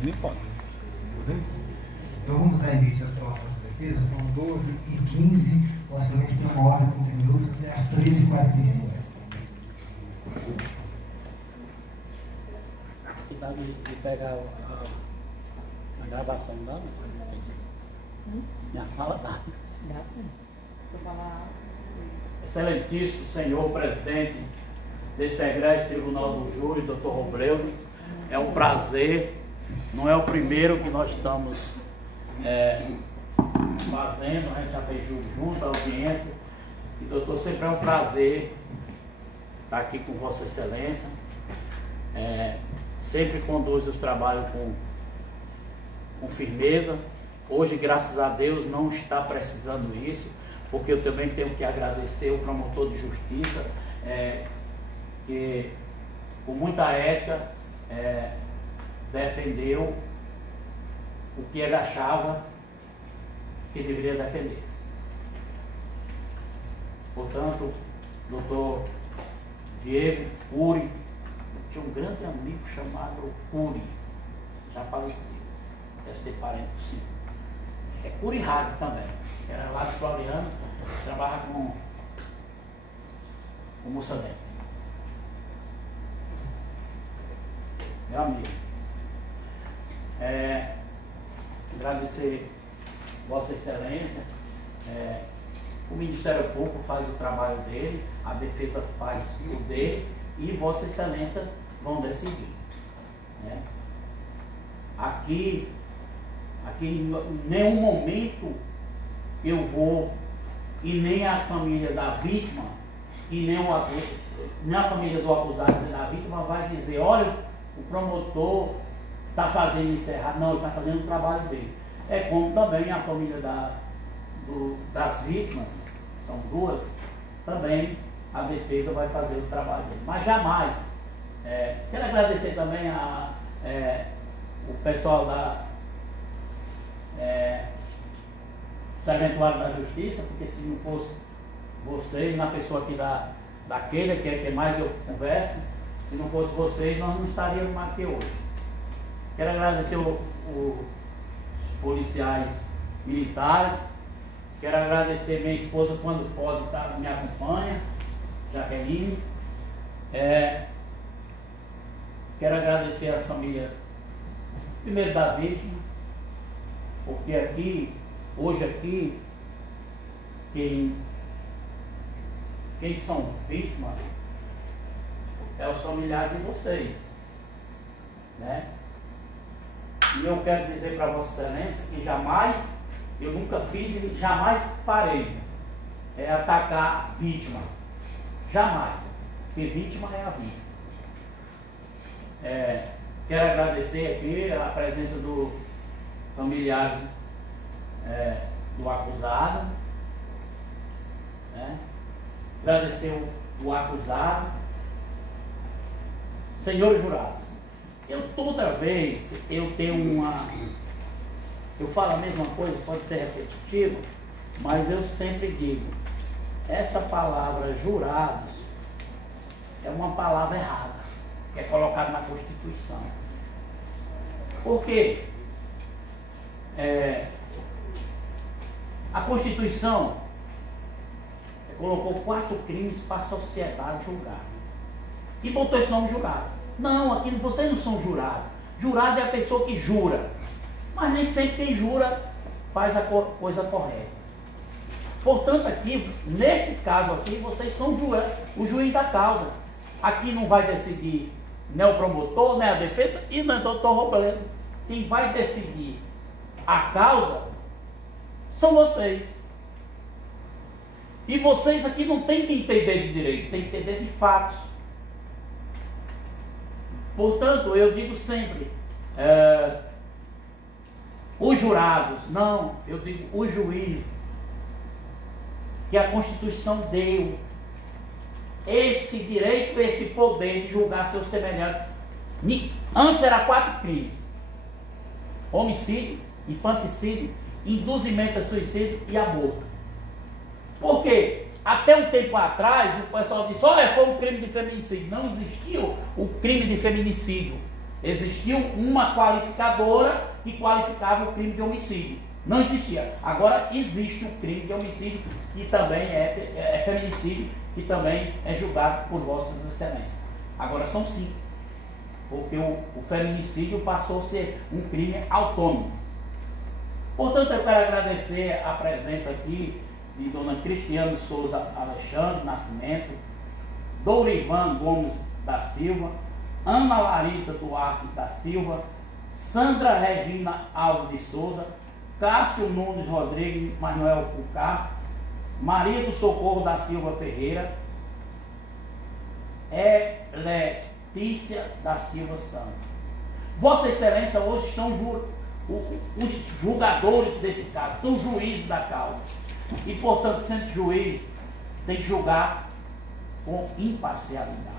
mim pode. Então vamos dar início às próximas defesas. São 12h15. Vossa Excelência tem 1 hora e 30 minutos até às 13h45. Dá de pegar a gravação, dá? Minha fala dá. Dá sim. Vou falar. Excelentíssimo senhor presidente desse egrégio Tribunal do Júri, doutor Robledo, é um prazer, não é o primeiro que nós estamos fazendo, a gente já fez júri junto, a audiência, e doutor, sempre é um prazer estar aqui com Vossa Excelência, sempre conduz os trabalhos com firmeza. Hoje, graças a Deus, não está precisando isso, porque eu também tenho que agradecer o promotor de justiça, que com muita ética defendeu o que ele achava que deveria defender. Portanto, doutor Diego Cury, tinha um grande amigo chamado Cury, já falecido, deve ser parente do senhor. É Cury Rádio também, que era lá de Floriano, trabalha com Moçambique. Meu amigo, agradecer Vossa Excelência, o Ministério Público faz o trabalho dele, a defesa faz o dele e Vossa Excelência vão decidir. Né? Aqui em nenhum momento eu vou, e nem a família da vítima, e nem a família do acusado nem da vítima vai dizer, olha, o promotor está fazendo isso errado. Não, ele está fazendo o trabalho dele. É como também a família das vítimas, são duas, também a defesa vai fazer o trabalho dele. Mas jamais, quero agradecer também o pessoal da Serventuário da Justiça, porque se não fosse vocês, na pessoa aqui daquele que é que mais eu converso, se não fosse vocês, nós não estaríamos aqui hoje. Quero agradecer os policiais militares, quero agradecer minha esposa, quando pode, me acompanha, Jaqueline. Quero agradecer as famílias, primeiro da vítima, porque hoje aqui, quem são vítimas é os familiares de vocês, né? E eu quero dizer para Vossa Excelência que jamais, eu nunca fiz e jamais farei atacar vítima, jamais, porque vítima é a vítima. Quero agradecer aqui a presença dos familiares do acusado, né? Agradecer o acusado. Senhores jurados, toda vez eu tenho eu falo a mesma coisa, pode ser repetitivo, mas eu sempre digo, essa palavra jurados é uma palavra errada, que é colocada na Constituição. Por quê? A Constituição colocou 4 crimes para a sociedade julgar. E botou esse nome jurado. Não, aqui vocês não são jurados. Jurado é a pessoa que jura. Mas nem sempre quem jura faz a coisa correta. Portanto, aqui, nesse caso aqui, vocês são o juiz da causa. Aqui não vai decidir nem o promotor, nem a defesa e nem o doutor Robledo. Quem vai decidir a causa são vocês. E vocês aqui não têm que entender de direito, têm que entender de fatos. Portanto, eu digo sempre, os jurados, não, eu digo o juiz, que a Constituição deu esse direito, esse poder de julgar seus semelhantes. Antes era 4 crimes: homicídio, infanticídio, induzimento a suicídio e aborto. Por quê? Até um tempo atrás o pessoal disse, olha, foi um crime de feminicídio. Não existiu o crime de feminicídio. Existiu uma qualificadora que qualificava o crime de homicídio. Não existia. Agora existe o crime de homicídio, que também é feminicídio, que também é julgado por vossas excelências. Agora são 5. Porque o feminicídio passou a ser um crime autônomo. Portanto, eu quero agradecer a presença aqui de Dona Cristiane Souza Alexandre Nascimento, Dourivan Gomes da Silva, Ana Larissa Duarte da Silva, Sandra Regina Alves de Souza, Cássio Nunes Rodrigues Manuel Cucá, Maria do Socorro da Silva Ferreira, Letícia da Silva Santos. Vossa Excelência, hoje estão os julgadores desse caso, são juízes da causa. E, portanto, sendo juiz, tem que julgar com imparcialidade.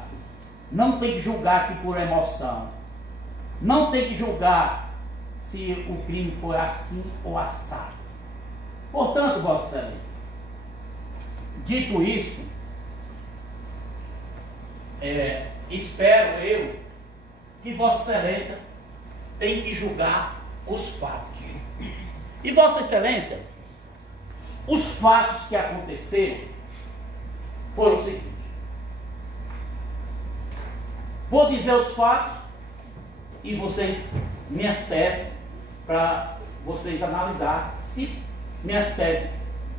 Não tem que julgar aqui por emoção. Não tem que julgar se o crime foi assim ou assado. Portanto, Vossa Excelência, dito isso, espero eu que Vossa Excelência tem que julgar os fatos. E Vossa Excelência, os fatos que aconteceram foram os seguintes. Vou dizer os fatos e vocês, minhas teses, para vocês analisar se minhas teses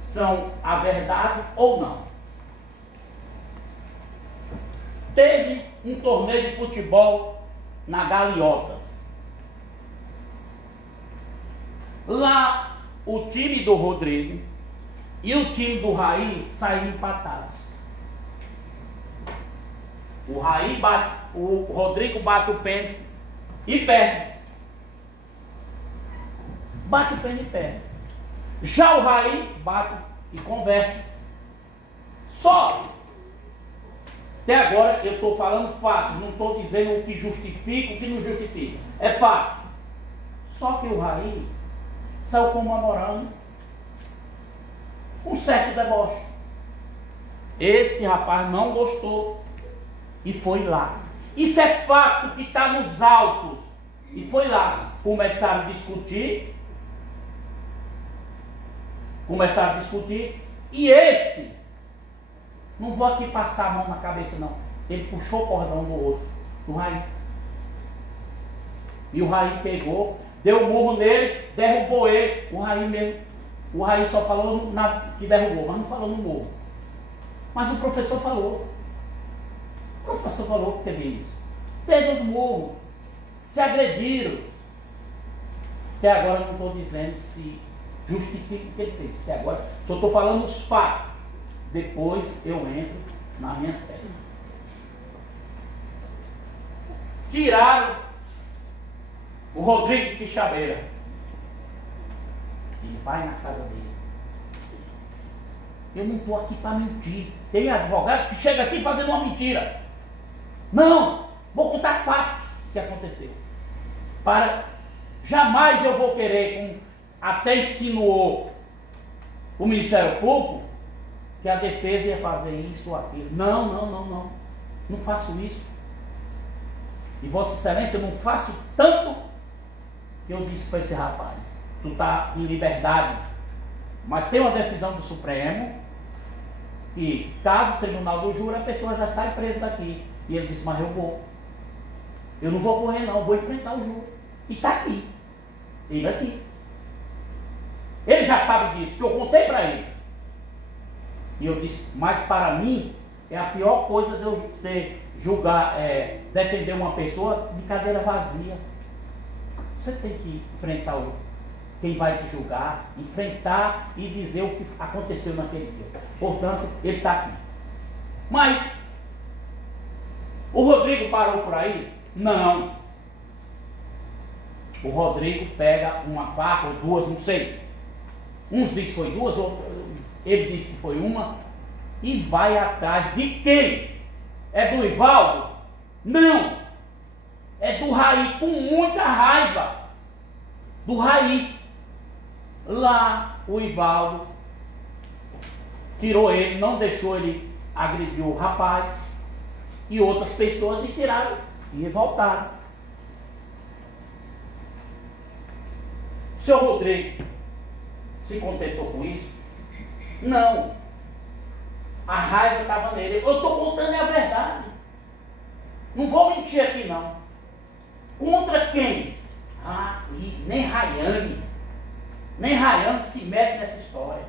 são a verdade ou não. Teve um torneio de futebol na Galiotas. Lá, o time do Rodrigo e o time do Raí saíram empatados. O Rodrigo bate o pênalti e perde. Bate o pênalti e perde. Já o Raí bate e converte. Só até agora eu estou falando fatos, não estou dizendo o que justifica, o que não justifica. É fato. Só que o Raí saiu comemorando um certo deboche. Esse rapaz não gostou e foi lá. Isso é fato que está nos autos. E foi lá. Começaram a discutir. E esse, não vou aqui passar a mão na cabeça não, ele puxou o cordão do outro, do Raí. E o Raí pegou, deu um murro nele, derrubou ele. O Raí só falou que derrubou, mas não falou no murro. Mas o professor falou. O professor falou que teve isso. Teve os murros, se agrediram. Até agora eu não estou dizendo se justifica o que ele fez. Até agora só estou falando os fatos. Depois eu entro nas minhas teses. Tiraram o Rodrigo Quixabeira. Ele vai na casa dele. Eu não estou aqui para mentir. Tem advogado que chega aqui fazendo uma mentira. Não, vou contar fatos que aconteceu. Jamais eu vou querer, até insinuou o Ministério Público, que a defesa ia fazer isso ou aquilo. Não. Não faço isso. E Vossa Excelência, eu não faço tanto que eu disse para esse rapaz: tu está em liberdade. Mas tem uma decisão do Supremo que, caso o tribunal do júri, a pessoa já sai presa daqui. E ele disse: mas eu vou. Eu não vou correr não, vou enfrentar o júri. E está aqui. Ele aqui. Ele já sabe disso, que eu contei para ele. E eu disse: mas para mim é a pior coisa de eu defender uma pessoa de cadeira vazia. Você tem que enfrentar quem vai te julgar, enfrentar e dizer o que aconteceu naquele dia. Portanto, ele está aqui. Mas o Rodrigo parou por aí? Não. O Rodrigo pega uma faca ou duas, não sei. Uns dizem que foi duas, ele disse que foi uma, e vai atrás de quem? É do Ivaldo? Não. É do Raí, com muita raiva. Do Raí. Lá o Ivaldo tirou ele, não deixou ele agredir o rapaz e outras pessoas, e tiraram e voltaram. seu Rodrigo se contentou com isso? Não. A raiva estava nele. Eu estou contando a verdade. Não vou mentir aqui não. Contra quem? Ah, e nem Rayane se mete nessa história.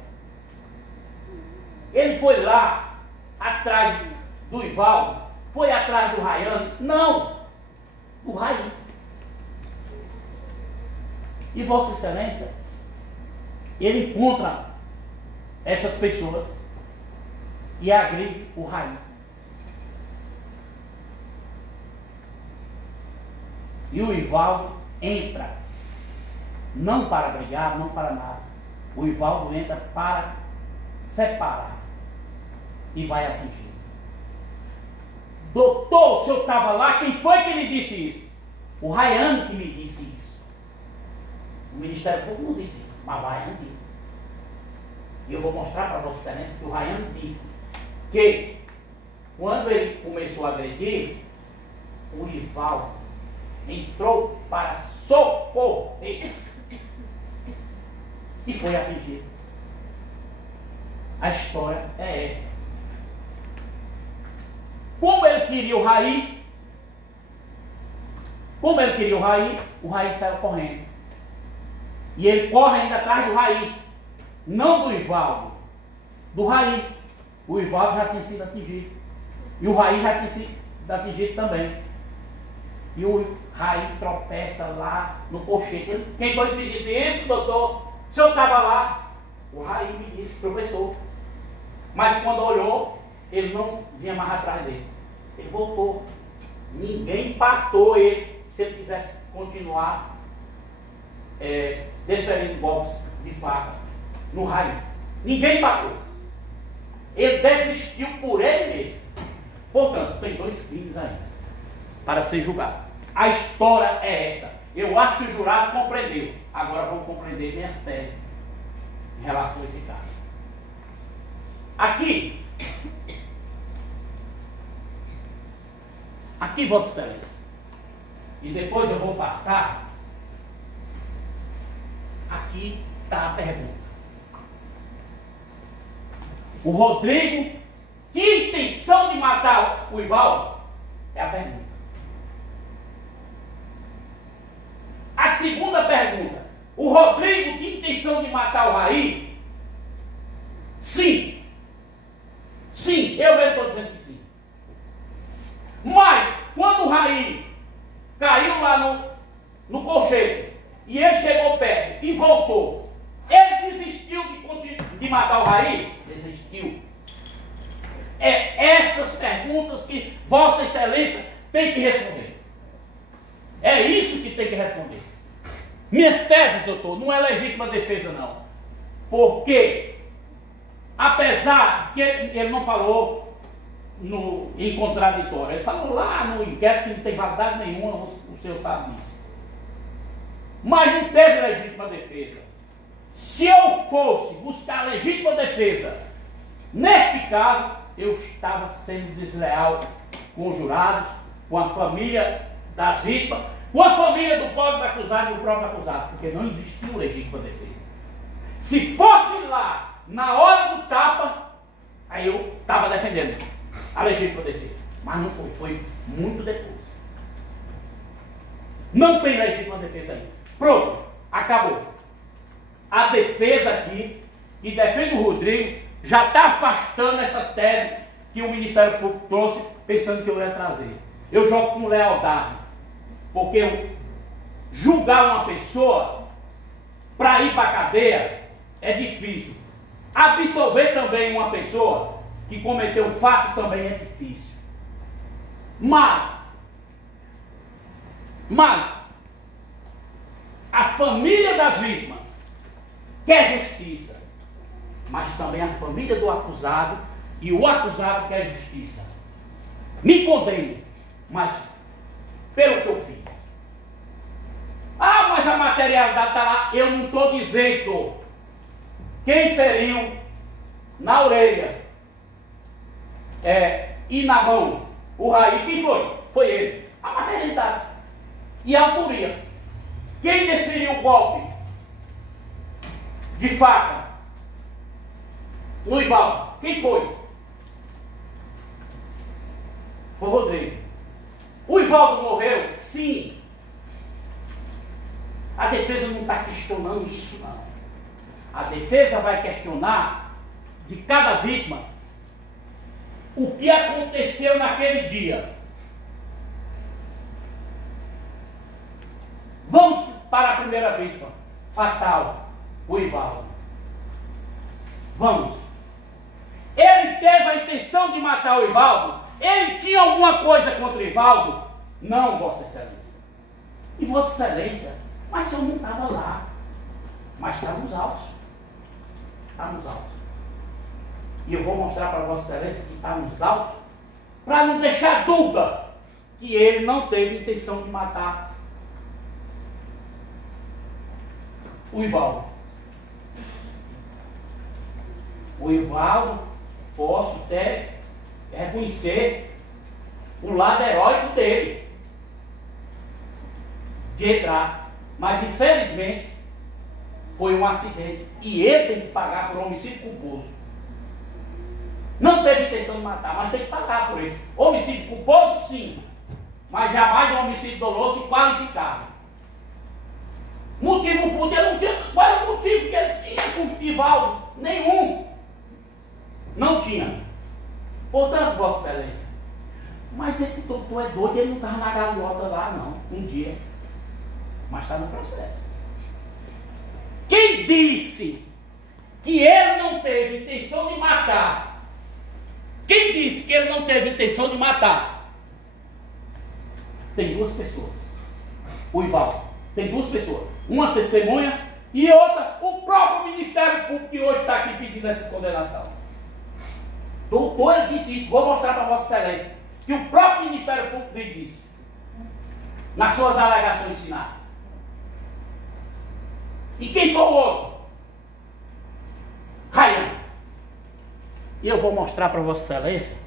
Ele foi lá atrás do Ivaldo, foi atrás do Rayane? Não, do Raí. E Vossa Excelência, ele encontra essas pessoas e agride o Raí. E o Ivaldo entra, não para brigar, não para nada. O Ivaldo entra para separar e vai atingir. Doutor, o senhor estava lá, quem foi que lhe disse isso? O Rayane que me disse isso. O Ministério Público não disse isso, mas o Rayane disse. E eu vou mostrar para Vossa Excelência que o Rayane disse que quando ele começou a agredir, o Ivaldo entrou para socorrer e foi atingido. A história é essa. Como ele queria o Raí, o Raí saiu correndo. E ele corre ainda atrás do Raí, não do Ivaldo, do Raí. O Ivaldo já tinha sido atingido e o Raí já tinha sido atingido também. E o Raí tropeça lá no cochete. Quem foi que me disse isso, doutor? O senhor estava lá? O Raí me disse, professor. Mas quando olhou, ele não vinha mais atrás dele. Ele voltou. Ninguém empatou ele se ele quisesse continuar desferindo golpes de faca no Raí. Ninguém empatou. Ele desistiu por ele mesmo. Portanto, tem 2 crimes ainda para ser julgado. A história é essa. Eu acho que o jurado compreendeu. Agora vamos compreender minhas teses em relação a esse caso. Aqui, Vossa Excelência, e depois eu vou passar. Aqui está a pergunta. O Rodrigo tinha intenção de matar o Ivaldo? É a pergunta. A segunda pergunta: o Rodrigo tinha intenção de matar o Raí? Sim. Sim, eu mesmo estou dizendo que sim. Mas, quando o Raí caiu lá no colchete e ele chegou perto e voltou, ele desistiu de matar o Raí? Desistiu. É essas perguntas que Vossa Excelência tem que responder. É isso que tem que responder. Minhas teses, doutor, não é legítima defesa, não. Porque, apesar que ele não falou em contraditório, ele falou lá no inquérito que não tem validade nenhuma, o senhor sabe disso. Mas não teve legítima defesa. Se eu fosse buscar legítima defesa, neste caso, eu estava sendo desleal com os jurados, com a família das vítimas, com a família do próprio acusado e do próprio acusado, porque não existiu legítima defesa. Se fosse lá, na hora do tapa, aí eu estava defendendo a legítima defesa. Mas não foi muito depois. Não tem legítima defesa aí. Pronto, acabou. A defesa aqui, que defende o Rodrigo, já está afastando essa tese que o Ministério Público trouxe, pensando que eu ia trazer. Eu jogo com lealdade, porque eu julgar uma pessoa para ir para a cadeia é difícil. Absolver também uma pessoa que cometeu um fato também é difícil. Mas a família das vítimas quer justiça, mas também a família do acusado e o acusado quer justiça. Me condene, mas pelo que eu fiz. Ah, mas a materialidade está lá. Eu não estou dizendo. Quem feriu na orelha e na mão o Raí, quem foi? Foi ele. A materialidade e a autoria. Quem desferiu o golpe de faca no Ivaldo, quem foi? Foi o Rodrigo. O Ivaldo morreu? Sim. A defesa não está questionando isso, não. A defesa vai questionar de cada vítima o que aconteceu naquele dia. Vamos para a primeira vítima, fatal, o Ivaldo. Vamos. Ele teve a intenção de matar o Ivaldo? Ele tinha alguma coisa contra o Ivaldo? Não, Vossa Excelência. E Vossa Excelência, mas o senhor não estava lá. Mas está nos autos. Está nos autos. E eu vou mostrar para Vossa Excelência que está nos autos, para não deixar dúvida que ele não teve intenção de matar o Ivaldo. O Ivaldo, posso até reconhecer o lado heróico dele, de entrar, mas infelizmente foi um acidente e ele tem que pagar por homicídio culposo. Não teve intenção de matar, mas tem que pagar por isso. Homicídio culposo, sim, mas jamais um homicídio doloso e qualificado. Motivo fundo, ele não tinha. Qual era o motivo que ele tinha com o Ivaldo? Nenhum. Não tinha. Portanto, Vossa Excelência, mas esse doutor é doido, ele não estava na gaviota lá, não, um dia. Mas está no processo. Quem disse que ele não teve intenção de matar? Quem disse que ele não teve intenção de matar? Tem duas pessoas. O Ivaldo. Tem duas pessoas. Uma testemunha e outra, o próprio Ministério Público que hoje está aqui pedindo essa condenação. Doutor, ele disse isso. Vou mostrar para Vossa Excelência que o próprio Ministério Público diz isso. Nas suas alegações finais. E quem foi o outro? Ryan. E eu vou mostrar para Vossa Excelência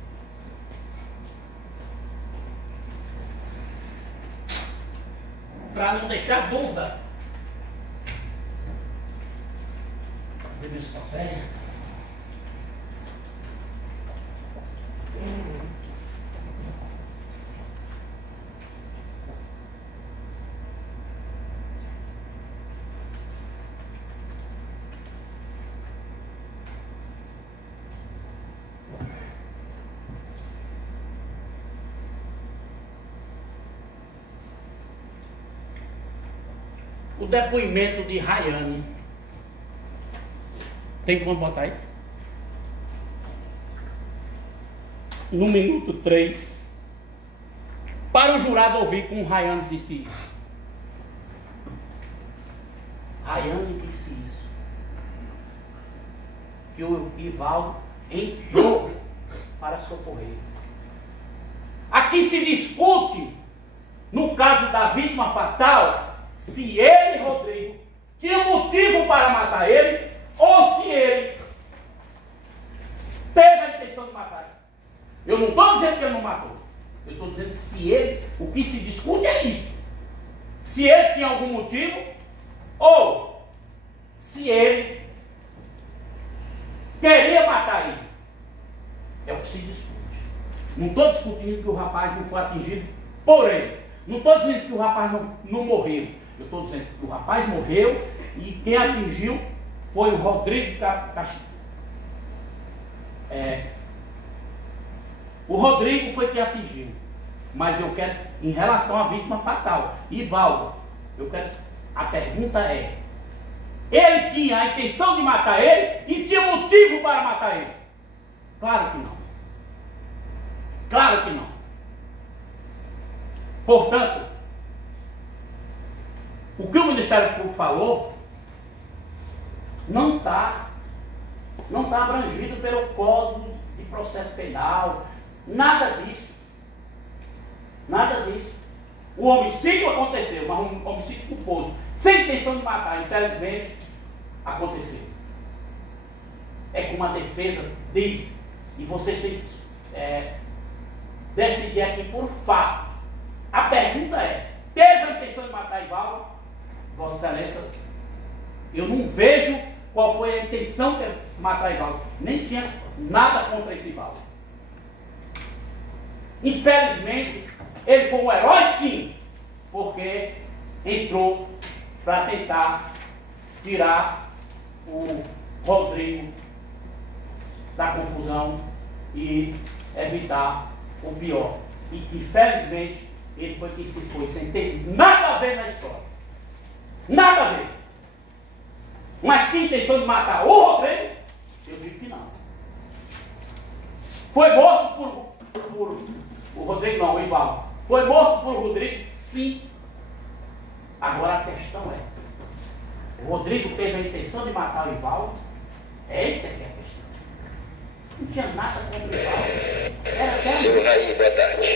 para não deixar dúvida. Cadê meus papéis? O depoimento de Rayane. Tem como botar aí? No minuto 3. Para o jurado ouvir como Rayane disse isso. Rayane disse isso. Que o Ivaldo entrou para socorrer. Aqui se discute, no caso da vítima fatal, se ele, Rodrigo, tinha motivo para matar ele, ou se ele teve a intenção de matar ele. Eu não estou dizendo que ele não matou. Eu estou dizendo que se ele, o que se discute é isso. Se ele tinha algum motivo, ou se ele queria matar ele. É o que se discute. Não estou discutindo que o rapaz não foi atingido por ele. Não estou dizendo que o rapaz não morreu. Eu estou dizendo que o rapaz morreu e quem atingiu foi o Rodrigo o Rodrigo foi quem atingiu. Mas eu quero, em relação à vítima fatal, Ivaldo, a pergunta é: ele tinha a intenção de matar ele e tinha motivo para matar ele? Claro que não. Claro que não. Portanto, o que o Ministério Público falou não está abrangido pelo Código de Processo Penal, nada disso. Nada disso. O homicídio aconteceu, mas um homicídio culposo, sem intenção de matar, infelizmente, aconteceu. É como a defesa diz, e vocês têm que decidir aqui por fato. A pergunta é: teve a intenção de matar Ivaldo? Vossa Excelência, eu não vejo qual foi a intenção de matar Ivaldo. Nem tinha nada contra esse Ivaldo. Infelizmente, ele foi um herói sim, porque entrou para tentar tirar o Rodrigo da confusão e evitar o pior. E infelizmente ele foi quem se foi, sem ter nada a ver na história. Nada a ver. Mas tinha intenção de matar o Rodrigo? Eu digo que não. Foi morto por o Rodrigo não, o Ivaldo. Foi morto por Rodrigo? Sim. Agora a questão é, o Rodrigo teve a intenção de matar o Ivaldo? Essa é que é a questão. Não tinha nada contra o Ivaldo. Seu Raí, boa tarde.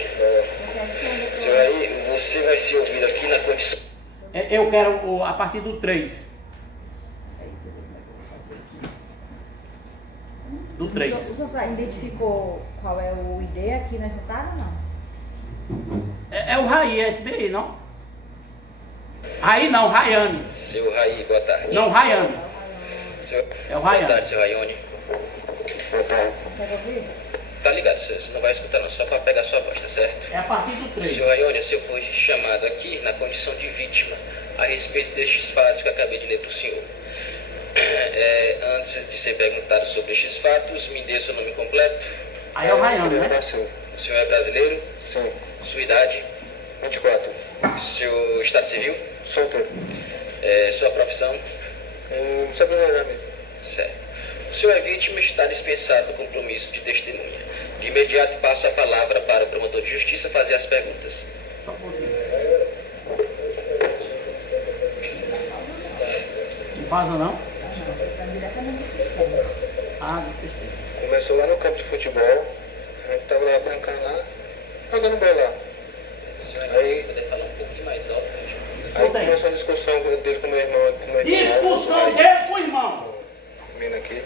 Seu Raí, você vai se ouvir aqui na condição... Eu quero a partir do 3. Do 3. O senhor identificou qual é o ID aqui na juntada ou não? É o Raí, é SBI, não? Raí não, Raiane. Seu Raí, boa tarde. Não, Raiane. É o Raiane. Boa tarde, seu Raione. Boa tarde. Consegue ouvir? Tá ligado, você não vai escutar não, só para pegar sua voz, tá certo? É a partir do 3. Seu Raione, eu fui chamado aqui na condição de vítima a respeito destes fatos que eu acabei de ler para o senhor. Antes de ser perguntado sobre estes fatos, me dê seu nome completo. Aí é o Raiane, né? O senhor é brasileiro? Sim. Sua idade? 24. Seu estado civil? Solteiro. Sua profissão? Sabe mesmo. Certo. O senhor é vítima e está dispensado do compromisso de testemunha. De imediato passo a palavra para o promotor de justiça fazer as perguntas. Só um pouquinho. Não vaza não? Está diretamente do sistema. Ah, do sistema. Começou lá no campo de futebol. A gente tava lá brincando lá, jogando bola lá. O senhor Aí- poder falar um pouquinho mais alto? Aí Escuta aí. começou uma discussão dele com meu irmão. Discussão Aí, dele com o irmão. menino aqui.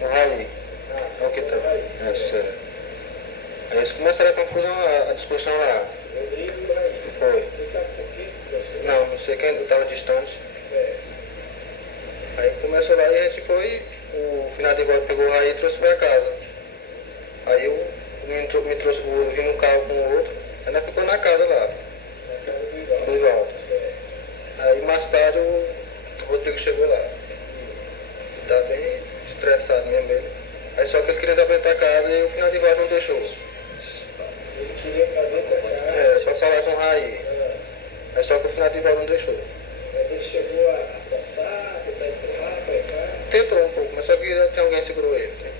O Raí. É o que tá. Aí eles começaram a confusão, a discussão lá. Foi. Não sei quem, eu tava distante. Aí começou lá e a gente foi, o finado de volta pegou o Raí e trouxe pra casa. Aí o menino me trouxe, eu vim num carro com o outro, ainda ficou na casa lá. Do Ivaldo. Aí mais tarde o Rodrigo chegou lá. Tá bem estressado mesmo ele. Aí só que ele queria dar pra entrar casa e o finado de volta não deixou. Ele queria fazer pra cá, Só falar com o Raí. Aí só que o finado de volta não deixou. mas ele chegou a forçar, tentar empurrar, pegar. Tentou um pouco, mas só que tem alguém que segurou ele. Né?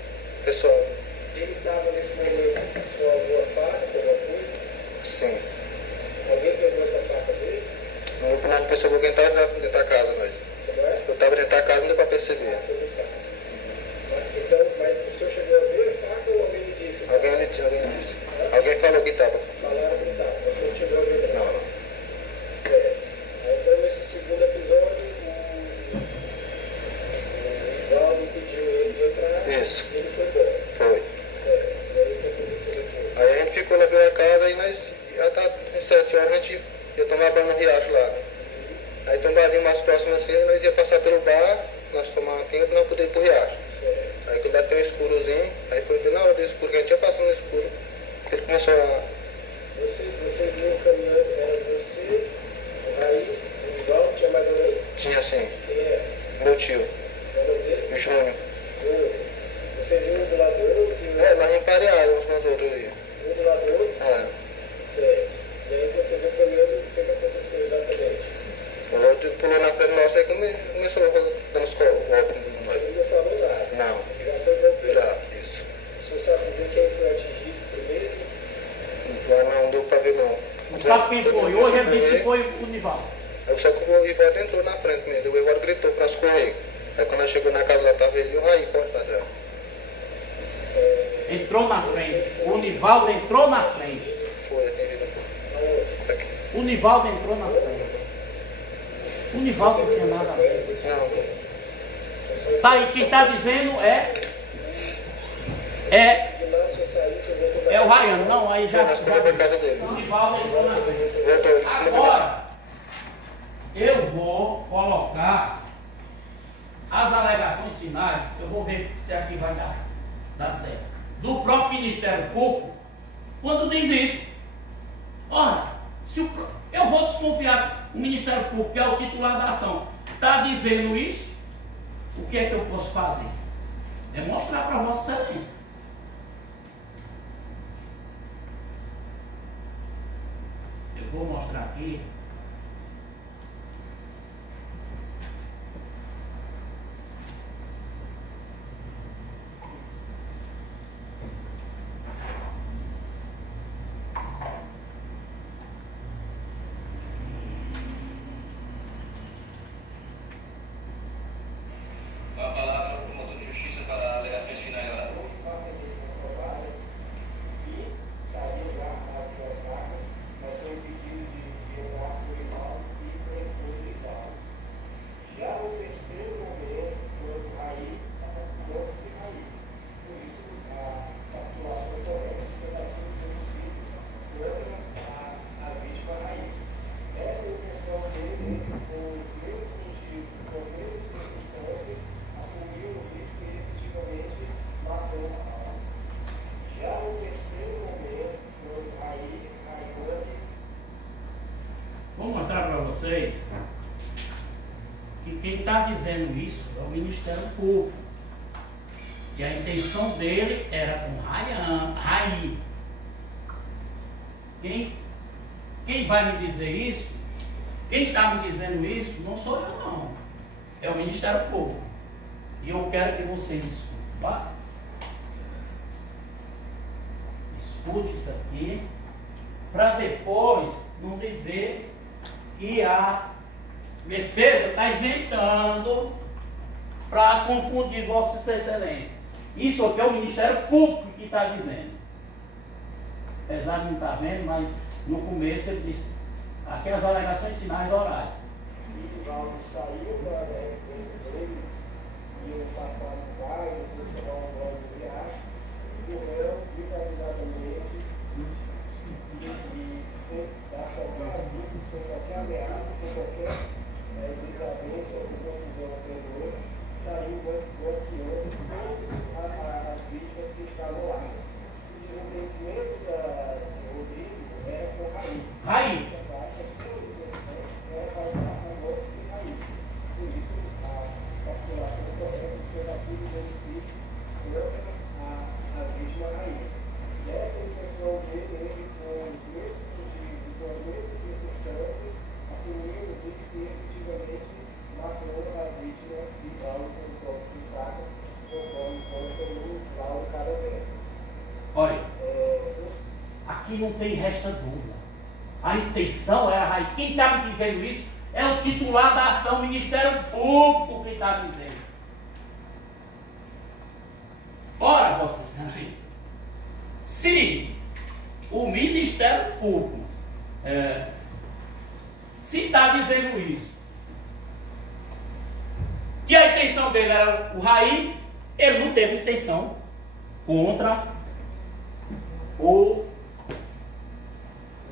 Pessoal, Ele estava nesse momento com alguma faca, com alguma coisa. sim. Alguém pegou essa faca dele? Não percebeu quem estava dentro da casa, mas Como é? eu estava dentro da casa, não deu para perceber. Você não sabe. Então, mas o senhor chegou a ver a faca ou alguém lhe disse? Alguém disse. Alguém falou que estava. Falaram que estava, mas você não chegou a ver. Não. Certo. Então, nesse segundo episódio, o Valdo pediu ele de entrar. Isso. E ele foi embora. Foi. Certo. E aí, o que aconteceu depois? Aí a gente ficou lá pela casa e nós, já tá em 7 horas, a gente ia tomar banho no riacho lá. Né? Aí tem um barzinho mais próximo assim, nós ia passar pelo bar, nós tomar uma pinga para não poder ir pro riacho. Certo. Aí quando já tem um escurozinho, aí foi bem na hora do escuro, que a gente ia passando no escuro, que ele começou a... Vocês vinham caminhando, era você, o Raí, o Ivaldo, tinha mais alguém? Tinha assim, Quem era? meu tio, O nome dele? o Júnior. Vocês vinham do lado do outro? Nós empareados uns com os outros ali. Um do lado do outro? É. Certo. E aí, quando vocês vão caminhando, o que aconteceu exatamente? O outro pulou na frente nossa e começou dando os golpes em nós. Ele não falou nada. Não, Já foi voltando. já, isso. O senhor sabe dizer quem foi atingido primeiro? Já não deu pra ver não. Não sabe quem foi. Hoje ele disse que foi o Nivaldo. Aí só que o Ivaldo entrou na frente mesmo, o Ivaldo gritou para nós correr. Aí quando nós chegou na casa lá, tava ele e o Raí cortado já. Entrou na frente. O Nivaldo entrou na frente. Foi atendido. Aqui. O Nivaldo entrou na frente. O Nivaldo não tinha nada a ver. Não, Tá aí, quem está dizendo é o Raiano. Não, aí já. nós fomos pra casa dele. O Nivaldo entrou na frente. Voltou, Agora, eu vou colocar as alegações finais, eu vou ver se aqui vai dar certo, do próprio Ministério Público, quando diz isso. Ora, eu vou desconfiar, o Ministério Público, que é o titular da ação, está dizendo isso, o que é que eu posso fazer? É mostrar para Vossa Excelência. Eu vou mostrar aqui. A palavra ao promotor de justiça para alegações finais. Vou mostrar para vocês que quem está dizendo isso é o Ministério Público. Que a intenção dele era com Raí. Quem vai me dizer isso? Quem está me dizendo isso não sou eu, não. É o Ministério Público. E eu quero que vocês escutem, tá? Escute isso aqui, para depois não dizer que a defesa está inventando para confundir Vossa Excelência. Isso aqui é o Ministério Público que está dizendo. Apesar de não estar vendo, mas no começo ele disse, aqui as alegações finais orais. O Ivaldo saiu da RPC2 e eu passar no bairro, depois chegar um blog de viagem, e o réu, determinadamente, e sem dar qualquer aviso, sem qualquer ameaça, sem qualquer desavença ou confusão anterior, saiu bloqueando todas as vítimas que estavam lá. O desentendimento de Rodrigo era com Raí. Raí. Olha, aqui não tem resta dúvida. A intenção era Raí. Quem está me dizendo isso é o titular da ação, o Ministério Público que está dizendo. Ora, Vossa Excelência, se o Ministério Público se está dizendo isso, que a intenção dele era o Raí, ele não teve intenção contra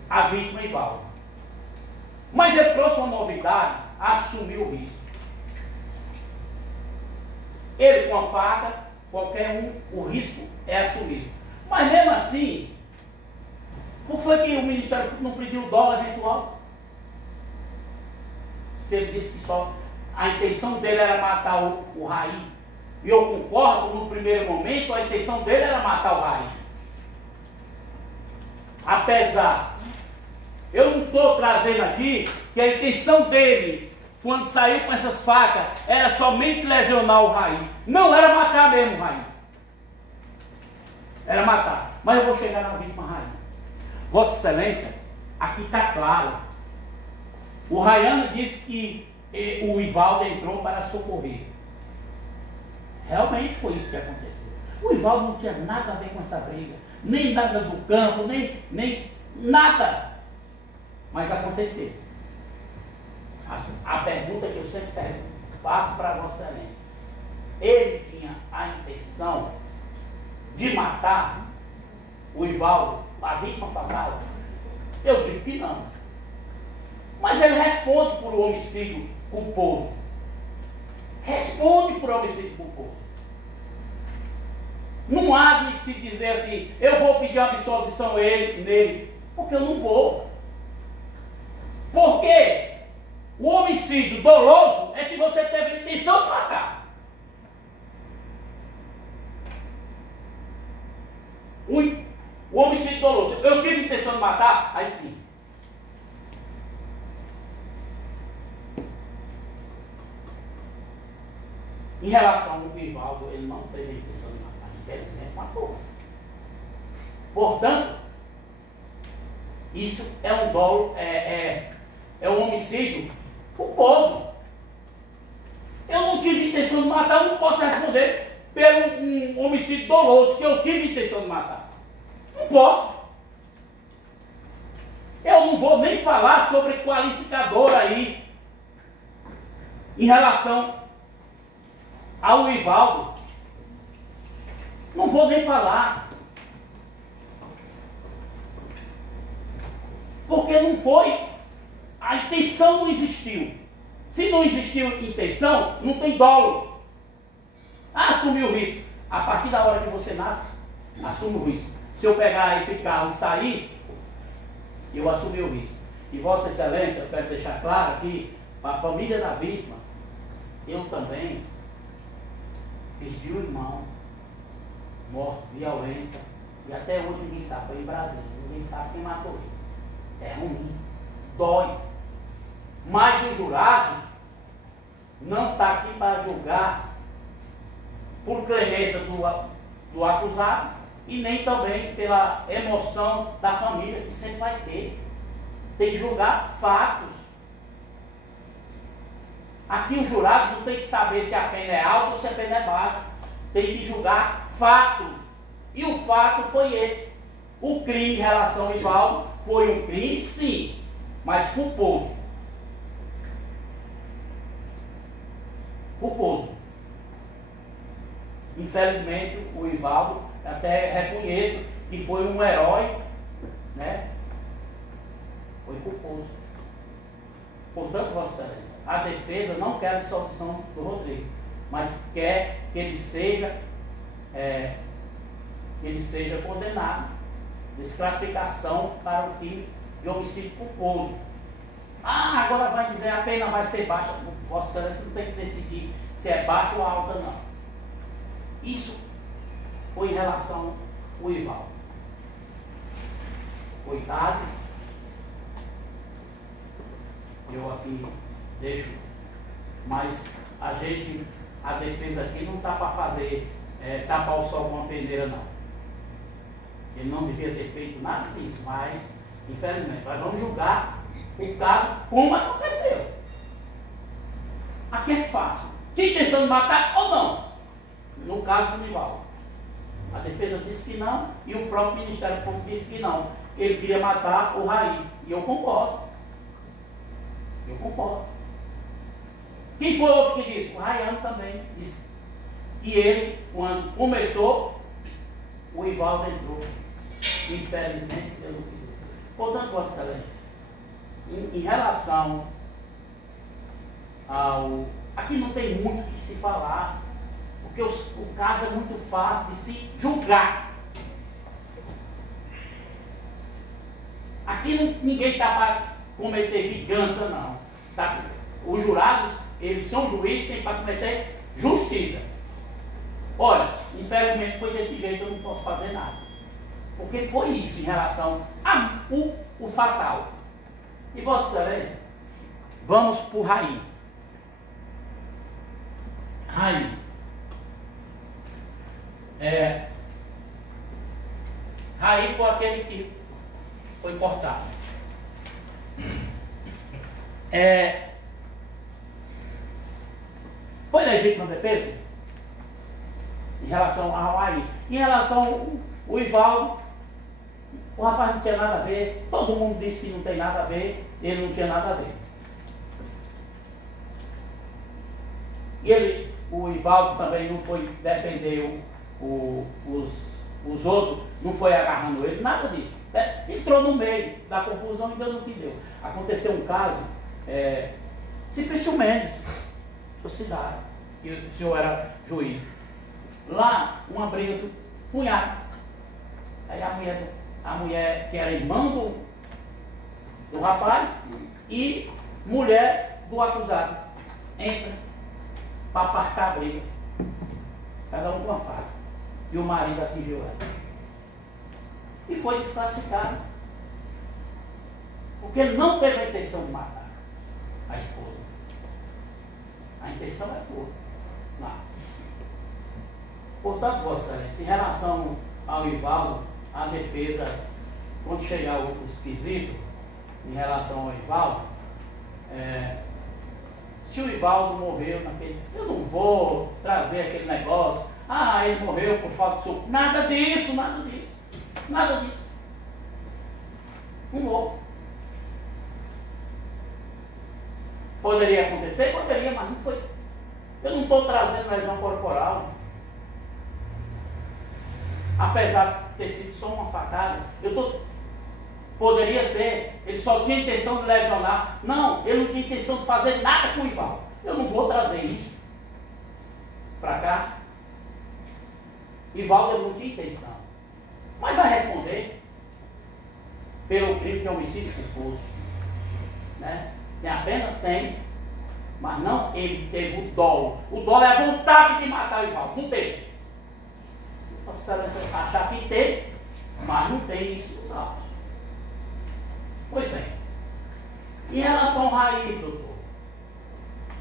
a vítima Ivaldo. Mas ele trouxe uma novidade, assumiu o risco. Ele com a faca, qualquer um, o risco é assumido. Mas mesmo assim, por que foi que o Ministério Público não pediu o dólar eventual? Se ele disse que só a intenção dele era matar o Raí, e eu concordo, no primeiro momento, a intenção dele era matar o Raí. Apesar, eu não estou trazendo aqui que a intenção dele, quando saiu com essas facas, era somente lesionar o Raí. Não era matar mesmo o Raí. Era matar. Mas eu vou chegar na vítima Raí. Vossa Excelência, aqui está claro. O Rayano disse que o Ivaldo entrou para socorrer. Realmente foi isso que aconteceu. O Ivaldo não tinha nada a ver com essa briga. Nem nada do campo, nem nada. Mas aconteceu. A pergunta que eu sempre faço para Vossa Excelência. Ele tinha a intenção de matar o Ivaldo, a vítima fatal? Eu digo que não. Mas ele responde por um homicídio culposo. responde por homicídio culposo. Não há de se dizer assim, eu vou pedir absolvição nele, porque eu não vou. Porque o homicídio doloso é se você teve intenção de matar. O homicídio doloso, eu tive intenção de matar, aí sim. Em relação ao Ivaldo, ele não teve intenção de matar, infelizmente matou. Portanto, isso é um dolo, é um homicídio culposo. Eu não tive intenção de matar, eu não posso responder pelo um homicídio doloso que eu tive intenção de matar. Não posso. Eu não vou nem falar sobre qualificador aí em relação ao Ivaldo. Não vou nem falar. Porque não foi, a intenção não existiu. Se não existiu intenção, não tem dolo. Assumir o risco. A partir da hora que você nasce, assume o risco. Se eu pegar esse carro e sair, eu assumi o risco. E Vossa Excelência, eu quero deixar claro aqui, para a família da vítima, eu também perdi o irmão, morte violenta, e até hoje ninguém sabe, foi em Brasília, ninguém sabe quem matou ele. É ruim, dói. Mas os jurados não estão aqui para julgar por clemência do acusado e nem também pela emoção da família, que sempre vai ter. Tem que julgar fatos. Aqui o jurado não tem que saber se a pena é alta ou se a pena é baixa. Tem que julgar fatos. E o fato foi esse. O crime em relação ao Ivaldo foi um crime, sim, mas culposo. Culposo. Infelizmente, o Ivaldo, até reconheço que foi um herói, né? Foi culposo. Portanto, Vossa Excelência, a defesa não quer a dissolução do Rodrigo, mas quer que ele seja condenado. Desclassificação para o crime de homicídio culposo. Ah, agora vai dizer a pena vai ser baixa. Vossa Excelência não tem que decidir se é baixa ou alta, não. Isso foi em relação ao Ivaldo. Coitado. Eu aqui deixo, mas a defesa aqui não está para fazer tapar o sol com uma peneira, não. Ele não devia ter feito nada disso, mas, infelizmente, nós vamos julgar o caso como aconteceu. Aqui é fácil. Tinha intenção de matar ou não? No caso do Ivaldo. A defesa disse que não e o próprio Ministério Público disse que não. Ele queria matar o Raí. E eu concordo. Eu concordo. Quem foi outro que disse? O Raiano também disse. E ele, quando começou, o Ivaldo entrou. Infelizmente, eu não queria. Portanto, Vossa Excelência, em relação ao... Aqui não tem muito o que se falar, porque o caso é muito fácil de se julgar. Aqui ninguém está para cometer vingança, não. Tá? Os jurados, eles são juízes, têm para cometer justiça. Olha, infelizmente foi desse jeito, eu não posso fazer nada. Porque foi isso em relação ao fatal. E Vossa Excelência, vamos para o Raí. Raí. Raí foi aquele que foi cortado. Foi legítima defesa? Em relação ao Raí. Em relação ao Ivaldo, o rapaz não tinha nada a ver, todo mundo disse que não tem nada a ver, ele não tinha nada a ver. E o Ivaldo também não foi defender os outros, não foi agarrando ele, nada disso. Entrou no meio da confusão e deu no que deu. Aconteceu um caso, Simplício Mendes, da cidade. que o senhor era juiz. Lá, uma briga do cunhado. Aí a mulher que era irmã do rapaz e mulher do acusado entra para apartar a briga. Cada um com uma faca. E o marido atingiu ela. E foi desclassificado. Porque não teve a intenção de matar a esposa. A intenção é pura. Não. Portanto, Vossa Excelência, em relação ao Ivaldo, a defesa, quando chegar os quesitos, em relação ao Ivaldo, se o Ivaldo morreu naquele. Eu não vou trazer aquele negócio, ele morreu por falta de socorro. Nada disso, nada disso. Nada disso. Não vou. Poderia acontecer? Poderia, mas não foi. Eu não estou trazendo lesão corporal. Apesar de ter sido só uma facada, poderia ser, ele só tinha intenção de lesionar. Não, ele não tinha intenção de fazer nada com o Ivaldo. Eu não vou trazer isso para cá. Ivaldo não tinha intenção. Mas vai responder pelo crime de homicídio culposo. Né? Tem a pena? Tem. Mas não ele teve o dolo. O dolo é a vontade de matar o Ivaldo. Não teve. Vossa Excelência achar que teve, mas não tem isso nos autos. Pois bem. Em relação ao Raí, doutor,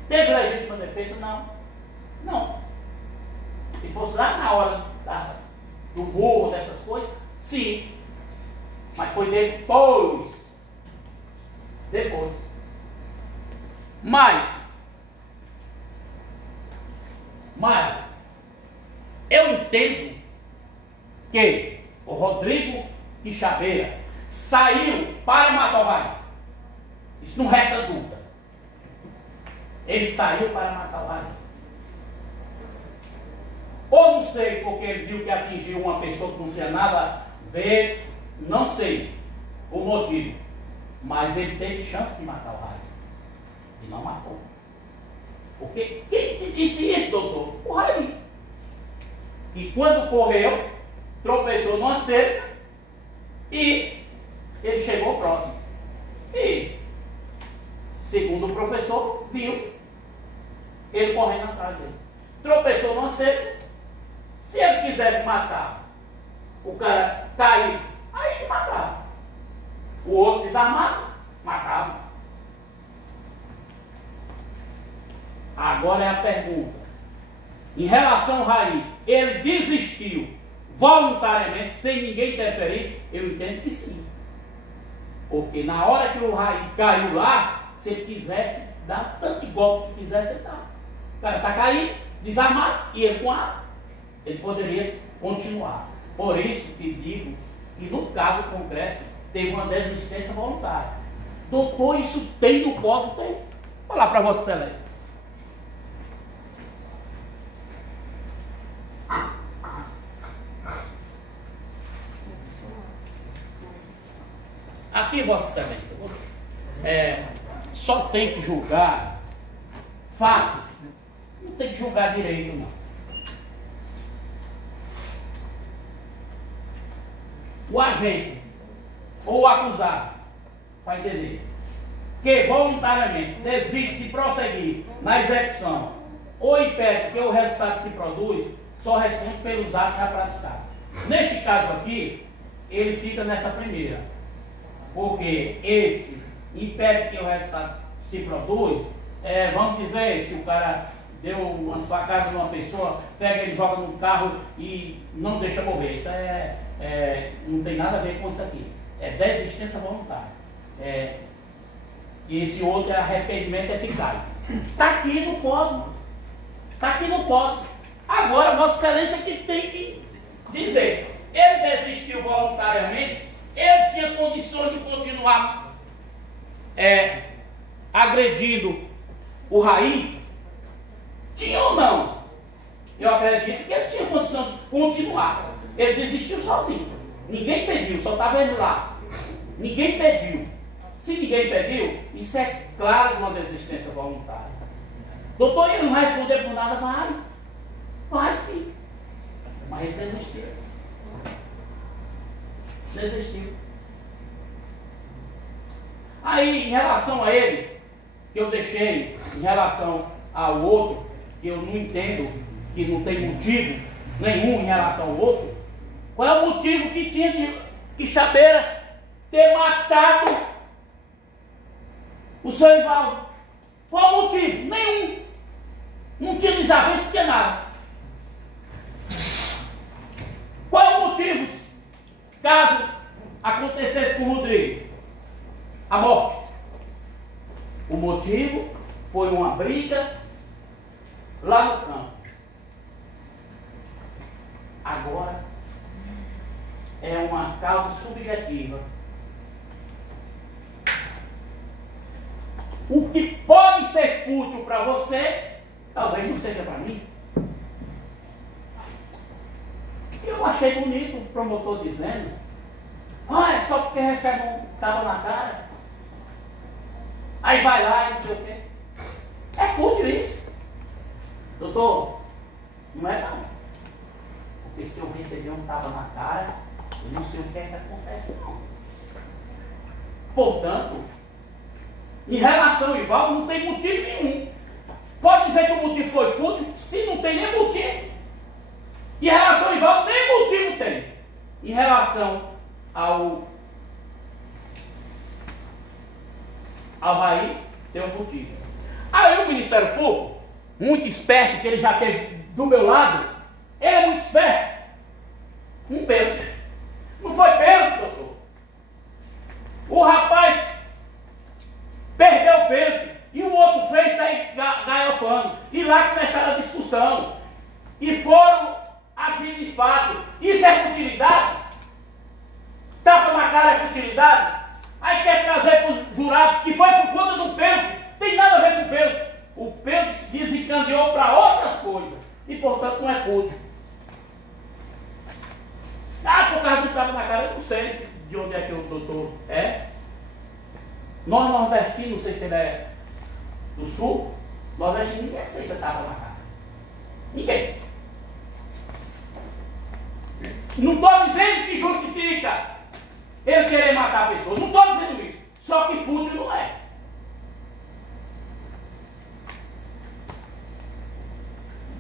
teve legítima defesa? Não. Não. Se fosse lá na hora do burro, dessas coisas, sim. Mas foi depois. Depois. Mas eu entendo que o Rodrigo Quixabeira saiu para matar o Raí. Isso não resta dúvida. Ele saiu para matar o Raí. Ou não sei, porque ele viu que atingiu uma pessoa que não tinha nada a ver, não sei o motivo. Mas ele teve chance de matar o Raí. E não matou. Porque quem te disse isso, doutor? O Raí. E quando correu, tropeçou numa cerca e ele chegou próximo. E, segundo o professor, viu ele correndo atrás dele. Tropeçou numa cerca. Se ele quisesse matar, o cara cair, aí ele matava. O outro desarmado, matava. Agora é a pergunta. Em relação ao Raí, ele desistiu voluntariamente, sem ninguém interferir? Eu entendo que sim. Porque na hora que o Raí caiu lá, se ele quisesse dar tanto golpe que quisesse, ele dá. O cara está caído, desarmado, e ele com a ele poderia continuar. Por isso que digo que no caso concreto teve uma desistência voluntária. Doutor, isso tem no código? Tem. Vou falar para Vossa Excelência. Aqui, Vossa Excelência, só tem que julgar fatos. Não tem que julgar direito, não. O agente ou o acusado, para entender, que voluntariamente desiste de prosseguir na execução ou impede que o resultado se produza, só responde pelos atos já praticados. Neste caso aqui, ele fica nessa primeira, porque esse impede que o resultado se produza, vamos dizer, se o cara deu umas facadas numa pessoa, pega ele, joga no carro e não deixa morrer. Isso não tem nada a ver com isso aqui. É desistência voluntária. E esse outro é arrependimento eficaz. Está aqui no código. Está aqui no código. Agora, Vossa Excelência que tem que dizer. Ele desistiu voluntariamente, ele tinha condições de continuar agredindo o Raí? Tinha ou não? Eu acredito que ele tinha condição de continuar. Ele desistiu sozinho. Ninguém pediu, só estava ele lá. Ninguém pediu. Se ninguém pediu, isso é claro uma desistência voluntária. Doutor, ele não vai responder por nada? Vai. Vai sim. Mas ele desistiu. Desistiu. Aí, em relação a ele, que eu deixei, em relação ao outro, que eu não entendo, que não tem motivo nenhum em relação ao outro, qual é o motivo que tinha de Quixabeira ter matado o seu Ivaldo? Qual o motivo? Nenhum. Não tinha desavença, não tinha nada. Qual é o motivo, caso acontecesse com o Rodrigo? A morte. O motivo foi uma briga lá no campo. Agora é uma causa subjetiva. O que pode ser fútil para você, talvez não seja para mim. Eu achei bonito o promotor dizendo: é só porque recebe um tapa na cara. Aí vai lá e não sei o quê. É fútil isso. Doutor, não é não. Porque se eu receber um tapa na cara, eu não sei o que é que acontece não. Portanto, em relação ao Ivaldo, não tem motivo nenhum. Pode dizer que o motivo foi fútil, se não tem nem motivo. Em relação ao Ivaldo, nem motivo tem. Em relação ao Raí, tem um motivo. Aí o Ministério Público, muito esperto, que ele já teve do meu lado, ele é muito esperto. Um pênalti. Não foi pênalti, doutor. O rapaz perdeu o pênalti e o outro fez sair galhofando. E lá começaram a discussão. E foram agir de fato. Isso é futilidade? Tapa na cara é futilidade? Aí quer trazer para os jurados que foi por conta do pênalti. Tem nada a ver com o pênalti. O pênalti desencadeou para outras coisas. E portanto não é fútil. Por causa do tapa na cara, eu não sei de onde é que o doutor é. Nós nordestinos, não sei se ele é do sul, nordestino ninguém aceita tapa na cara. Ninguém. Não estou dizendo que justifica ele querer matar a pessoa. Não estou dizendo isso. Só que fútil não é.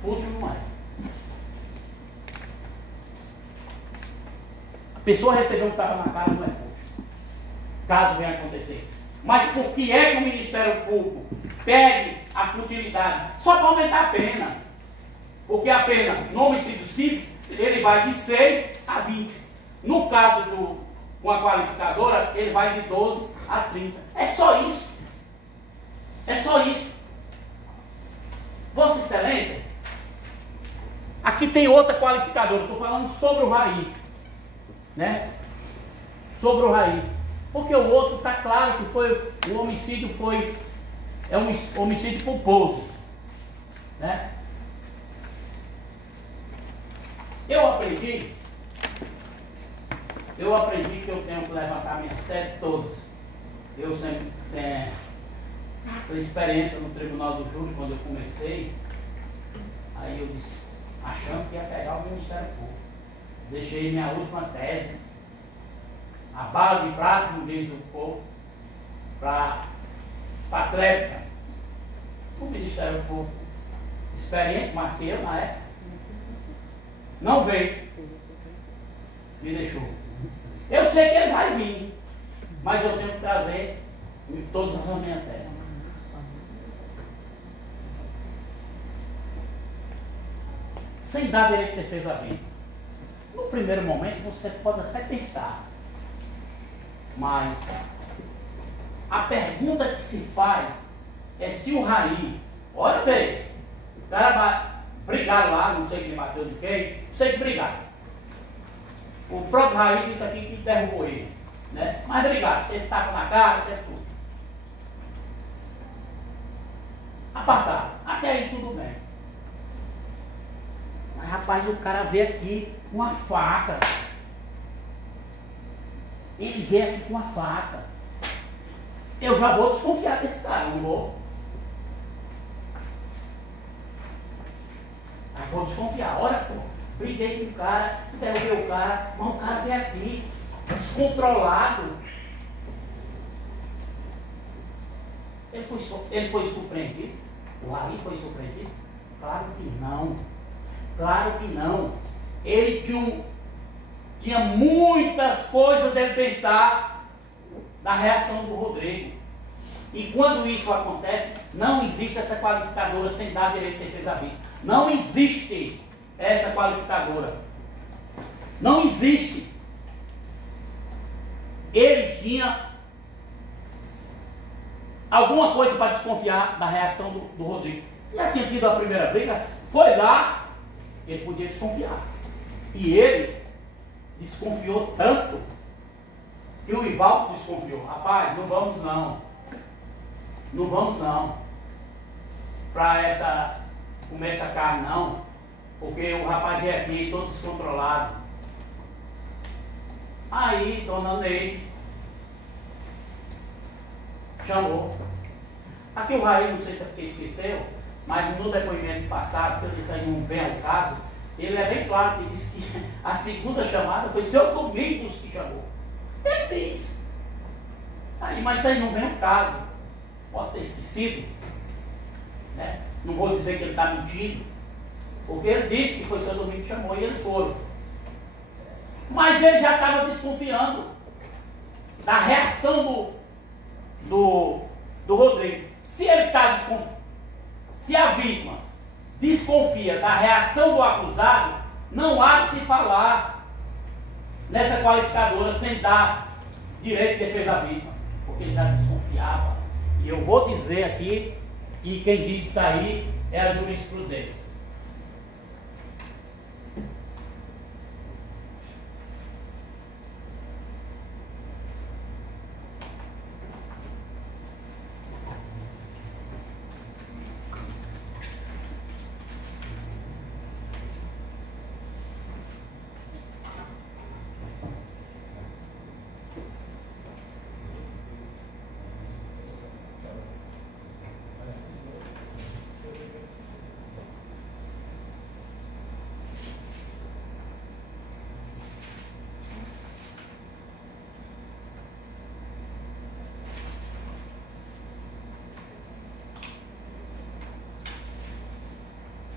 Fútil não é. A pessoa receber um tapa na cara não é fútil. Caso venha acontecer. Mas por que é que o Ministério Público pede a futilidade? Só para aumentar a pena. Porque a pena no homicídio simples, ele vai de 6 a 20. No caso com a qualificadora, ele vai de 12 a 30. É só isso. É só isso. Vossa Excelência, aqui tem outra qualificadora. Estou falando sobre o Raí. Né? Sobre o Raí. Porque o outro está claro que o homicídio é um homicídio culposo. Né? Eu aprendi que eu tenho que levantar minhas teses todas. Eu sem experiência no Tribunal do Júri, quando eu comecei, aí eu disse, achando que ia pegar o Ministério Público. Deixei minha última tese, a bala de prata, como diz o povo, para a tréplica. O Ministério Público, experiente, mas eu na época, não veio. Me deixou. Eu sei que ele vai vir, mas eu tenho que trazer todas as minhas teses. Sem dar direito de defesa à vida. No primeiro momento você pode até pensar, mas a pergunta que se faz é se o Raí, olha, veja, o cara vai brigar lá, não sei quem bateu de quem, não sei que brigar. O próprio Raí disse aqui que derrubou ele, né? Mas brigaram, teve tapa na cara, teve tudo. Apartaram, até aí tudo bem. Mas rapaz, o cara veio aqui com uma faca. Ele veio aqui com uma faca. Eu já vou desconfiar desse cara, não vou? vou desconfiar. Olha, pô, briguei com o cara, derrubei o cara, mas o cara veio aqui, descontrolado. Ele foi surpreendido? O Raí foi surpreendido? Claro que não. Claro que não. Ele tinha muitas coisas dele pensar na reação do Rodrigo. E quando isso acontece, não existe essa qualificadora sem dar direito de defesa à vítima. Não existe essa qualificadora. Não existe. Ele tinha alguma coisa para desconfiar da reação do Rodrigo. Já tinha tido a primeira briga, foi lá, ele podia desconfiar. E ele desconfiou tanto que o Ivaldo desconfiou. Rapaz, não vamos não. Não vamos não. Para comer essa carne não. Porque o rapaz veio aqui todo descontrolado. Aí, dona Neide chamou. Aqui o Raí, não sei se é porque esqueceu, mas no depoimento passado, que eu disse aí não vem ao caso, ele é bem claro que disse que a segunda chamada foi seu Domingos que chamou. Ele diz. Aí, mas isso aí não vem ao caso. Pode ter esquecido. Né? Não vou dizer que ele está mentindo, porque ele disse que foi seu Domingos que chamou e eles foram. Mas ele já estava desconfiando da reação do Rodrigo. Se ele está desconfiando, se a vítima desconfia da reação do acusado, não há de se falar nessa qualificadora sem dar direito de defesa à vítima, porque ele já desconfiava. E eu vou dizer aqui, e quem diz isso aí é a jurisprudência.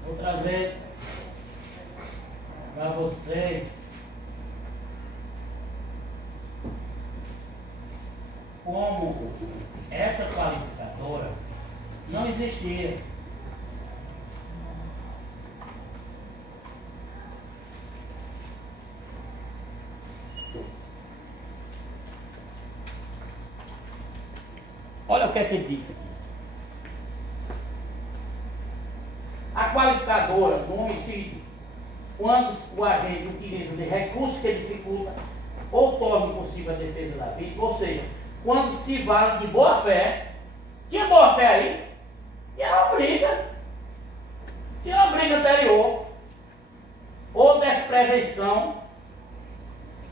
Vou trazer para vocês como essa qualificadora não existia. Olha o que é que ele disse aqui. A qualificadora no homicídio, quando o agente utiliza de recurso que dificulta ou torna impossível a defesa da vítima, ou seja, quando se vale de boa fé. Tinha boa fé aí? Tinha uma briga anterior, ou desprevenção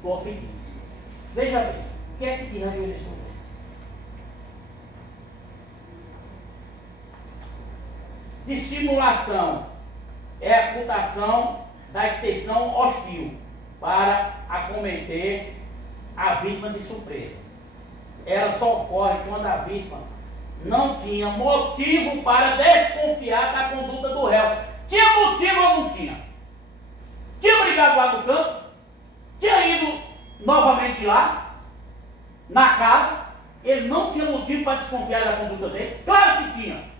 do ofendido. Veja bem, o que é que diz a jurisprudência? Dissimulação é a ocultação da intenção hostil para acometer a vítima de surpresa. Ela só ocorre quando a vítima não tinha motivo para desconfiar da conduta do réu. Tinha motivo ou não tinha? Tinha brigado lá no campo? Tinha ido novamente lá, na casa? Ele não tinha motivo para desconfiar da conduta dele? Claro que tinha.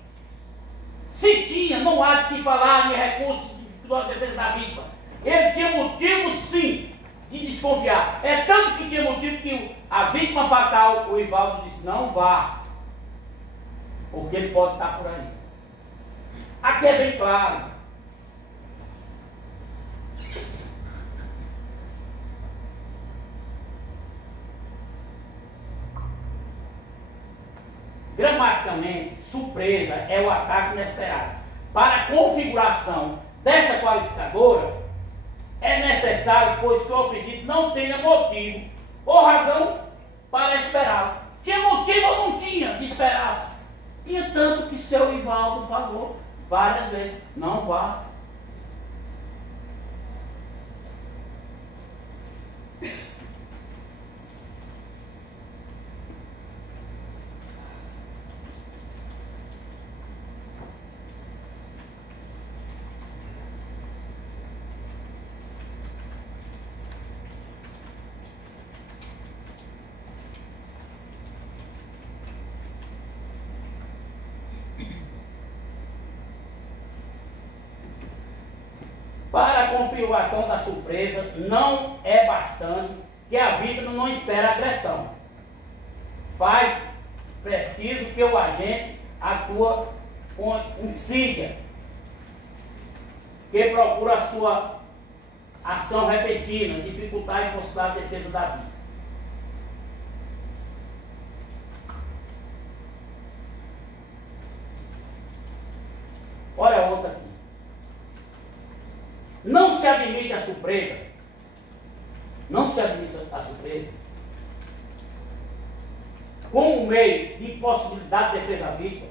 Se tinha, não há de se falar de recurso de defesa da vítima. Ele tinha motivo, sim, de desconfiar. É tanto que tinha motivo que a vítima fatal, o Ivaldo, disse: não vá, porque ele pode estar por aí. Aqui é bem claro. Gramaticamente, surpresa é o ataque inesperado. Para a configuração dessa qualificadora, é necessário, pois que o ofendido não tenha motivo ou razão para esperá-lo. Tinha motivo ou não tinha de esperar? Tinha, tanto que seu Ivaldo falou várias vezes: não vá. Para a confirmação da surpresa, não é bastante que a vítima não espere agressão. Faz preciso que o agente atue com insídia, que procura a sua ação repetida, dificultar e impossibilitar a defesa da vida. Olha a outra aqui. Não se admite a surpresa. Não se admite a surpresa como meio de impossibilidade de defesa da vítima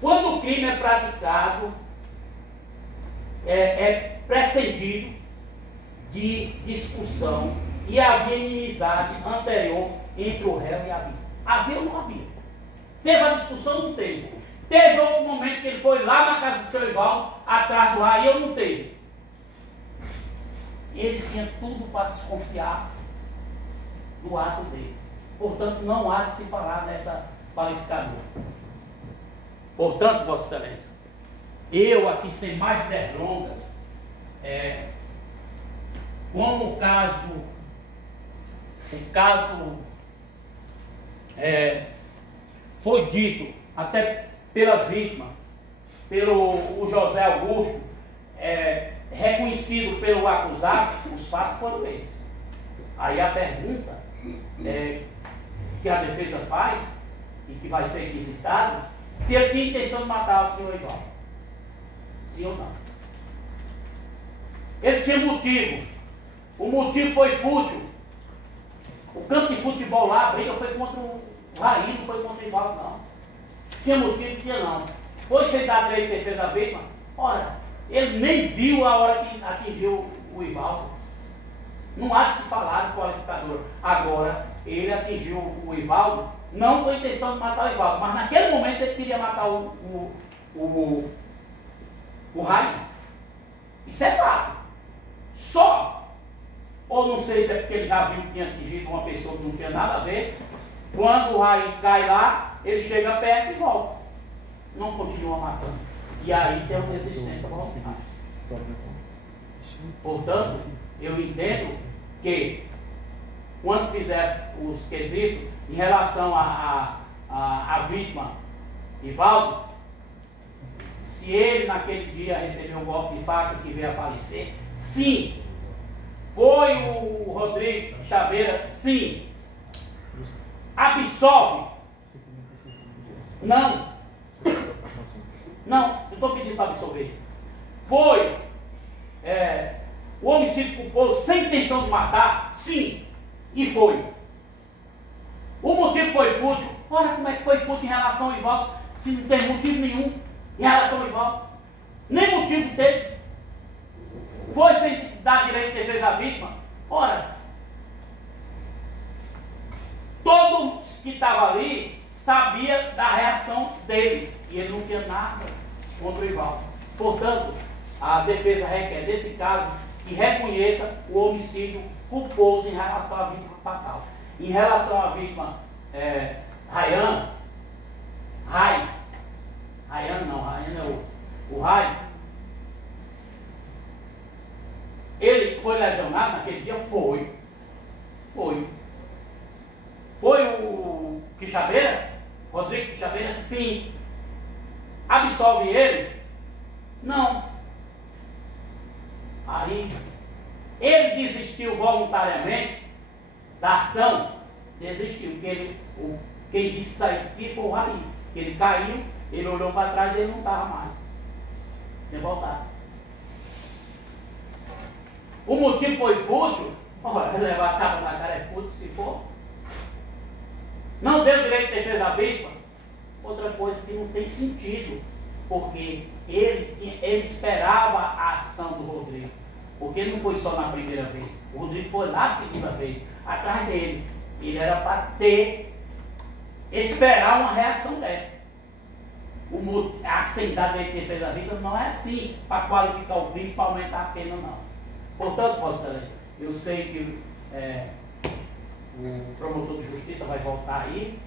quando o crime é praticado, é precedido de discussão e havia inimizade anterior entre o réu e a vítima. Havia ou não havia? Teve a discussão? Não teve. Teve outro momento que ele foi lá na casa do seu Ivaldo, atrás do ar, e eu não teve. Ele tinha tudo para desconfiar do ato dele. Portanto, não há de se falar nessa qualificadora. Portanto, Vossa Excelência, eu aqui, sem mais delongas, como o caso foi dito até pelas vítimas, pelo José Augusto, reconhecido pelo acusado, os fatos foram esses. Aí a pergunta que a defesa faz, e que vai ser requisitado, se ele tinha intenção de matar o senhor Ivaldo. Sim ou não? Ele tinha motivo. O motivo foi fútil. O campo de futebol lá, a briga foi contra o Raí, não foi contra o Ivaldo, não. Tinha motivo? Tinha não. Foi sem dar direito de defesa à vítima? Ora, ele nem viu a hora que atingiu o Ivaldo. Não há de se falar do qualificador. Agora, ele atingiu o Ivaldo, não com a intenção de matar o Ivaldo, mas naquele momento ele queria matar o Raí. Isso é fato. Só, ou não sei se é porque ele já viu que tinha atingido uma pessoa que não tinha nada a ver, quando o Raí cai lá, ele chega perto e volta. Não continua matando. E aí tem uma resistência voluntária. Portanto, eu entendo que quando fizesse os quesitos em relação à vítima Ivaldo, se ele naquele dia recebeu um golpe de faca que veio a falecer, sim. Foi o Rodrigo Chaveira, sim. Absolve? Não. Não, eu estou pedindo para absolver. Foi o homicídio culposo sem intenção de matar? Sim. E foi. O motivo foi fútil. Olha como é que foi fútil em relação ao Ivaldo, se não tem motivo nenhum em relação ao Ivaldo. Nem motivo teve. Foi sem dar direito de defesa à vítima. Ora, todo que estava ali sabia da reação dele. E ele não tinha nada contra o Ivaldo. Portanto, a defesa requer, nesse caso, que reconheça o homicídio culposo em relação à vítima fatal. Em relação à vítima Ryan é o Rai. Ele foi lesionado naquele dia? Foi. Foi o Quixabeira? Rodrigo Quixabeira? Sim. Absolve ele? Não. Aí, ele desistiu voluntariamente da ação? Desistiu, porque quem disse isso aqui foi o Raí. Ele caiu, ele olhou para trás e ele não estava mais. Tinha voltado. O motivo foi fútil? Ora, levar a capa na cara é fútil se for. Não deu direito de defesa à vítima? Outra coisa que não tem sentido, porque ele esperava a ação do Rodrigo. Porque ele não foi só na primeira vez. O Rodrigo foi lá a segunda vez, atrás dele. Ele era para esperar uma reação dessa. A dar direito de defesa da vítima não é assim, para qualificar o crime, para aumentar a pena, não. Portanto, Vossa Excelência, eu sei que o promotor de justiça vai voltar aí,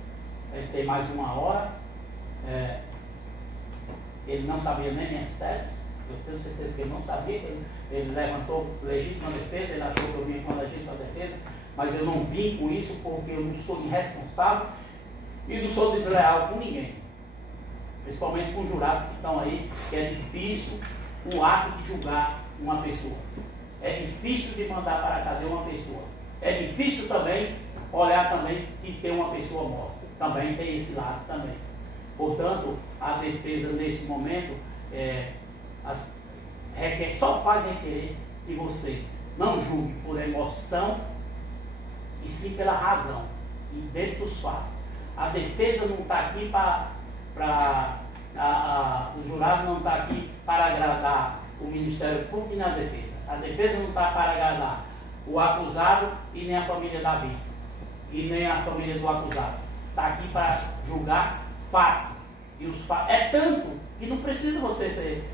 ele tem mais uma hora, ele não sabia nem minhas teses, Eu tenho certeza que ele não sabia, ele levantou legítima defesa, ele achou que eu vinha com legítima defesa, mas eu não vim com isso porque eu não sou irresponsável e não sou desleal com ninguém. Principalmente com jurados que estão aí, que é difícil o ato de julgar uma pessoa. É difícil de mandar para a cadeia uma pessoa. É difícil também olhar também que tem uma pessoa morta. Também tem esse lado também. Portanto, a defesa nesse momento só faz requerer que vocês não julguem por emoção e sim pela razão e dentro dos fatos. A defesa não está aqui o jurado não está aqui para agradar o Ministério Público e nem a defesa. A defesa não está para agradar o acusado e nem a família da vítima e nem a família do acusado. Está aqui para julgar fatos. E os fatos é tanto que não precisa você ser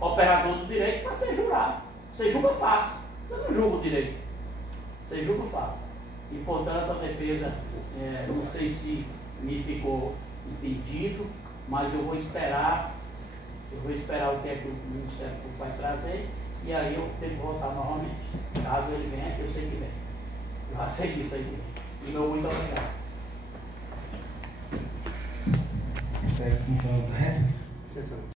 operador do direito para ser jurado. Você julga fato. Você não julga o direito. Você julga o fato. E portanto a defesa, não sei se me ficou entendido, mas eu vou esperar o que é que o Ministério Público vai trazer e aí eu tenho que voltar novamente. Caso ele venha, que eu sei que vem. Eu aceito isso aí também. E meu muito obrigado. Certo, então,